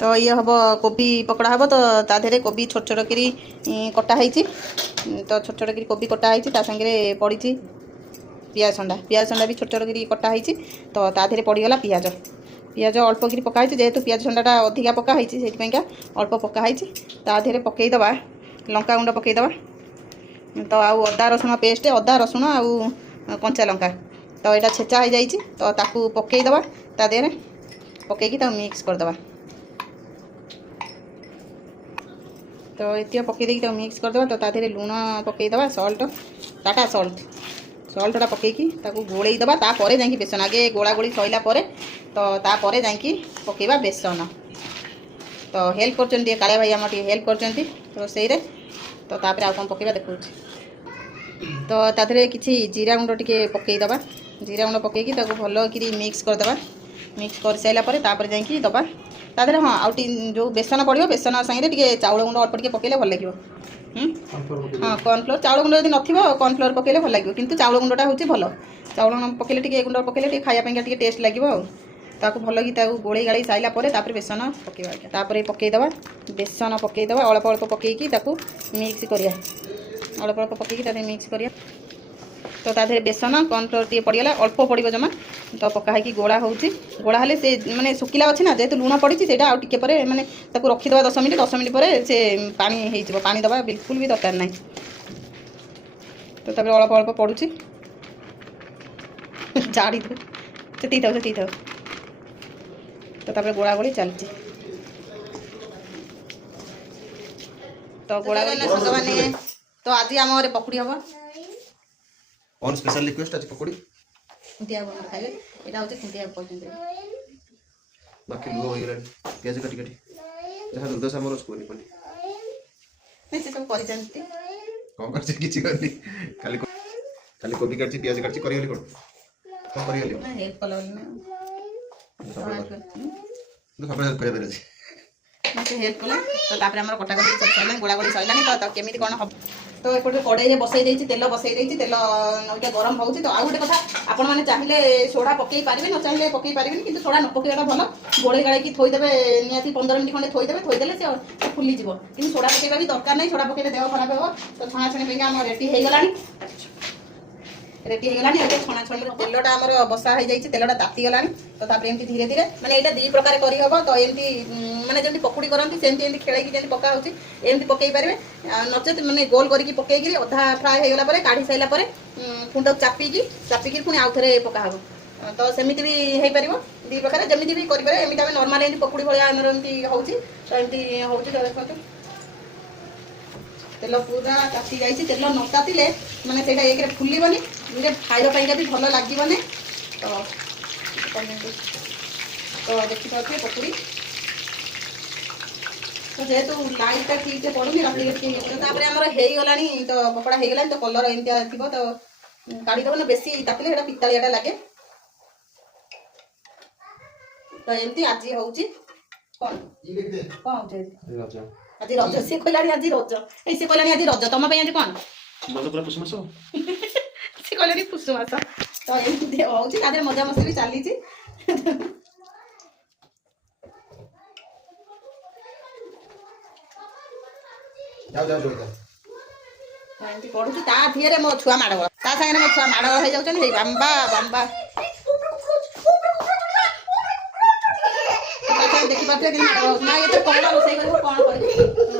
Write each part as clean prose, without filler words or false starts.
तो ये हम कोबी पकड़ा हम तो ताधे कोबी छोट छोट करी कटाई तो छोट छोट करी कोबी कटाई सागे पड़ी पियाज छंडा भी छोट छोट करी कटाई तो ताधे पड़गला पियाज पियाज अल्प करी पकाई जेहेतु पियाज छंडाटा अधिका पकाई से अल्प पकाई ताधे पकईदबा लंका गुंड पकईदबा तो आउ अदा रसुण पेस्ट अदा रसुण आउ कंचा लंका तो यहाँ छेचा हो जाइए तो ताकू पकईदबा ता देहरे पकईकी मिक्स करदबा तो ये पकईदी मिक्स करदबा तो ताधे लुण पकईदबा सल्ट टाटा सल्टा पकईकी गोलईदबा तापर जाकि बेसन आगे गोला गोली सैला तो तापर जाकि पकईबा बेसन तो हेल्प कर कालिया भाई आम हेल्प कर रोसई तो तापर आउ कौन पकईबा देखा तो ताधे किसी जीरा गुंड टी पकईदबा जीरा गुंड पकईकी भल कि मिक्स करदबा मिक्स कर सारापर तापर जाकि दबा ताधे हाँ आउ जो बेसन पड़ो बेसन सागे टे चाउल गुंड अल्प टे पकईले भल लगे हाँ कॉर्नफ्लोर चाउल गुंड जब नथिबो कॉर्नफ्लोर पकईले भल लगे किंतु चाउल गुंडा हूँ भल चाउल पकईले टे गुंड पकईले खायापी टेस्ट लगे ताकू भल कि गोड़े गाड़ी सारापर बेसन पकईबा पकईदबा बेसन पकईदबा अल्प अल्प पकईकी मिक्स करिया अल्प अल्प पकईकी मिक्स करिया तो ताधे बेसन कॉर्नफ्लोर टे पड़गला अल्प पड़ो जमा तो पकाई गोड़ा होची गोड़ा हेले से माने सुखिला अच्छी ना जेहेतु लुण पड़ी से टे पर माने रखीदे 10 मिनट पर से पानी हो पानी दबा बिल्कुल भी दरकार ना तो तब अल्प अल्प पड़ुची झाड़ी से था तो तब गोड़ा गोड़ी चलती तो गोड़ा गोड़ी मैंने तो आज आम पकुड़ी हम कौन स्पेशल रिक्वेस्ट आज पकोड़ी खुंटिया बना खाइबे एटा होचे खुंटिया कहते बाकी लुह हो गला प्याज काटी काटी जहां दुर्दशा हमर उसको नहीं पड़ी नहीं से सब करि जानती कौन कर किछि करनी खाली कोबी काटछि प्याज काटछि करी गली कोन करी गली ना हेल्प कलो ना सब हेल्प करे बेरे मते हेल्प कला तो तापर हमर कटा कटी सब सैलानी गोड़ा गोड़ी सैलानी तो केमिति कोन हम तो एपटे कड़ाई बसई देछि तेल बसई देछि तेल नौटा गरम होउछि तो आ गोटे कथा आपण माने चाहिले सोडा पकई पारिबे न चाहिले पकई पारिबे किंतु सोडा न पकईटा भल गोड़े गाड़ी की थोई देबे नियाती 15 मिनिट खंडे थोई देले से फुली जिवो किंतु सोडा पकईबा भी दरकार नै सोडा पकईले देह खराब हो तो छणा छणी पेगा हम रेडी हे गलानी ए छणा छणी तेलटा हमर बसा हो जाइछि तेलटा ताती गलानी तो तापर एमती धीरे धीरे माने एटा दी प्रकार करी हबो तो एमती माने जेमती पकुड़ी करंती सेमती एमती खेळाई जेमती पका होची एमती पकई पारिबे नचेत माने गोल करिकी पकईकी अधा फ्राई हे गला परे काढी साइला परे फुंड चापीकी पुनी आउ थरे पका हबो तो सेमिति भी हे परिबो दी प्रकार जेमिति भी करि पारे एमिति हम नॉर्मल एमती पकुड़ी भलिया हमर एमती होची तो एमती होची तो देखो तेल पूरा ताती जाइए तेल न तातिले माने सेटा एक रे फुलिबनी दुरे खाइबा पाइका भी भल लागिबनी तो तो देखि पाथे पकुड़ी तो जेहेतु लाइट ठीक से पड़ुनी राति ठीक तापर हमर हेई गलानी तो पकोड़ा हेई गलानी तो कलर एंतिया थिबो तो काढी दबो ना बेसी तातिले हेटा पितालियाटा लागे तो एमती आजी होउची कोन होउची आज रज से कहलानी आज रज से कहलानी आज रज तुम आज कौन रज पूरा पुष मास से कहलानी पुष मास तो एमती होउची तादे मजा मस्ती भी चली छी जाओ एमती पडुची ता धिरे मो छुआ माडो ता संगे मो छुआ माडो हो जाउछन हे बम्बा देखी पाते कि ना ये तो कौन रोसई कर कौन कर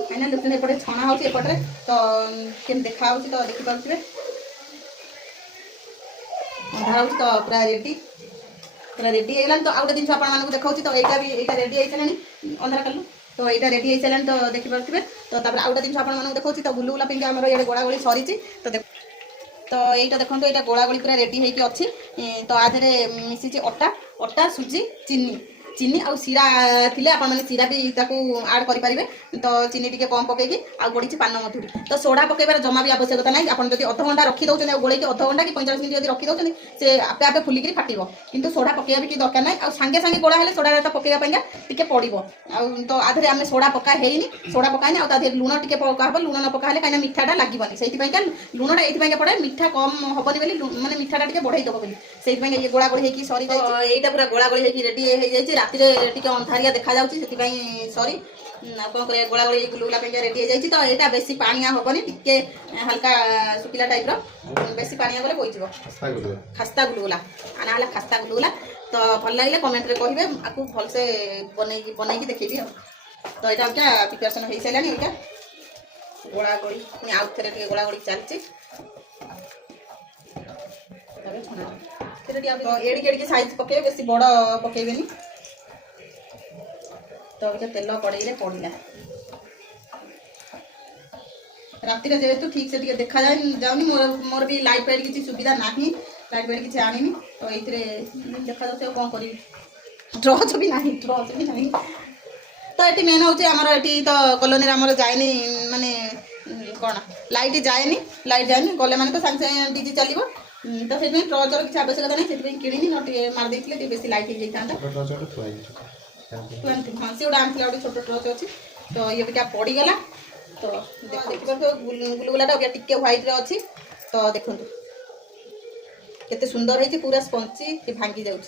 फाइनल देखने एपटे छणा होची एपटे तो केम देखा होची तो देखि पाउछबे अंधा होची तो पूरा रेडी हेगलान तो आउटे दिन आपण मानको देखाउची तो एटा रेडी हेइछलानी अंधार कलु तो एटा रेडी हेइछलान तो देखि पाउछबे तो तापर आउटे दिन आपण मानको देखाउची तो गुलुगुला पिंगा हमर एडे गोड़ा गोली सरीची तो एटा देखंतु एटा गोड़ा गोली पूरा रेडी हेकी अछि तो आधरे मिसिची अटा सुजी चीनी आ सीरा थिले आपण माने सीरा भी ताकू ऐड करि परिबे तो चीनी टिके कम पकेकी आ गोड़ी पान मधुरी तो सोडा पकेबार जमा भी आवश्यकता नाही आपण जदी अध घंटा रखी दउछन गोड़ी के अध घंटा कि 45 मिनिट जदी रखी दउछन से आपे आपे फुलिकरी फाटिबो किंतु सोडा पकेबा भी कि दरकार नाही आ संगे संगे गोड़ा हेले सोडा टा पकेबा पइगा टिके पड़िबो आ तो आधरे आमे सोडा पका हेइनी सोडा पकाइनी आ ताधे लूण टिके पका हबो लूण न पका हेले काइना मिठाटा लागिबनी सेति पइगा लूणटा एति पइगा पड़े मिठा कम हबनी बेली माने मिठाटा टिके बढ़ाई दबो बेली सेति पइगा ये गोड़ा गोड़ी हेकी सरी जाई एटा पूरा गोड़ा गोड़ी हेकी रेडी हे जाई राति टिके अंधारिया देखा जाउची सेति सॉरी कौन कर गोला गोली गुलगुला पे रेडी हो जाए तो यहाँ बेसी पानिया हेनी टिके हल्का सुखिला टाइप बेसी पानिया गले बोईज खास्ता गुलगुला आना खास्ता गुलगुला तो भल लगे कमेंट रे कहे आपको भलसे बनई देखी तो यहाँ क्या प्रिपेरेसन हो सारे यहाँ गोला गोली पुणी आउ थे गोला गोली चलती तो एड़ी साइज पके बेसी बड़ पकेबेनी तो तेल कड़े पड़ा राति जेहेतु ठीक से देखा जाऊनी मोर भी लाइट फाइट किसी सुविधा ना लाइट फाइट किसी आनी तो ये देखा जाए कौन करी ट्रच भी ना तो ये मेन हूँ आमर तो कॉलोनी आमर जाए माने कौन लाइट जाए गले मैंने तो सागे सागे डीजी चलो तो से ट्रचर किसी आवश्यकता नहीं से किणी ना मारदे बेस लाइट हो जाता हाँ सी गोटे आनी गोटे छोट ट्रच अच्छी तो ये क्या पड़गला तो देखिए गुलगुलाटा टिके व्हाइट अच्छी तो देखो केते सुंदर है पूरा स्पंची भांगी जाऊँ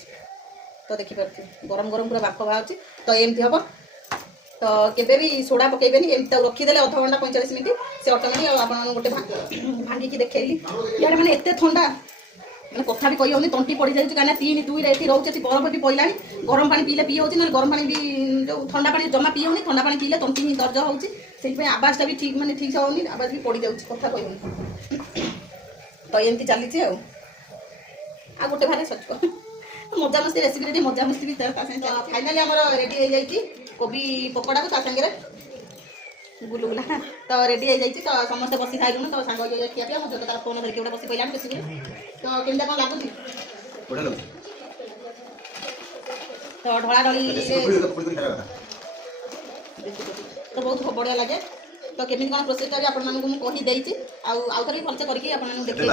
तो देखिपे गरम गरम पूरा बाफ बाहर तो एमती हम तो केबे भी सोडा पकेबेनी एमती रखीदे अध घंटा 45 मिनट से ऑटोमेटिक आप गोटे भांगिकी देखली यार मैंने एत ठंडा मैंने कथा भी कही होनी तंटी पड़ जाए कहीं 3 2 रे रोचे बरफ भी पड़ानी गरम पानी पीले पी होती ना गरम पानी भी जो ठंडा पानी जमा पी होनी ठंडा पानी पीले तंटी ही दर्ज होती आवाजटा भी ठीक माने ठीक से होनी आवाज भी पड़ जाऊँ कथा कही तो एमती चली आ गोटे भारे सच मजामस्ती रेसिपी मजामस्ती भी फाइनाली आम रेडी हो जाए कोबी पकोड़ा को सागे गुलगुला तो रेडी हो जाए तो समस्त बसी खाइलुन तो सांग खिया पिया मुझे तार फोन धरिकी गोटे बसी पड़ानी बेसिक तो केमती कौन लगुच तो ढला ढली तो बहुत बढ़िया लगे तो केमी कौन प्रोसेस भी आपको आउ थे भलसे करके देखिए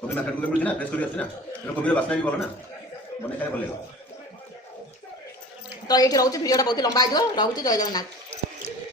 कोबी मार्केट में मिलछि ना फ्रेश कोबी अछि ना कोबी रो वासना भी भलो ना बने खाए भलो तो ये रोचे भिडियोटा बहुत लंबा हो रोचे जय जगन्नाथ।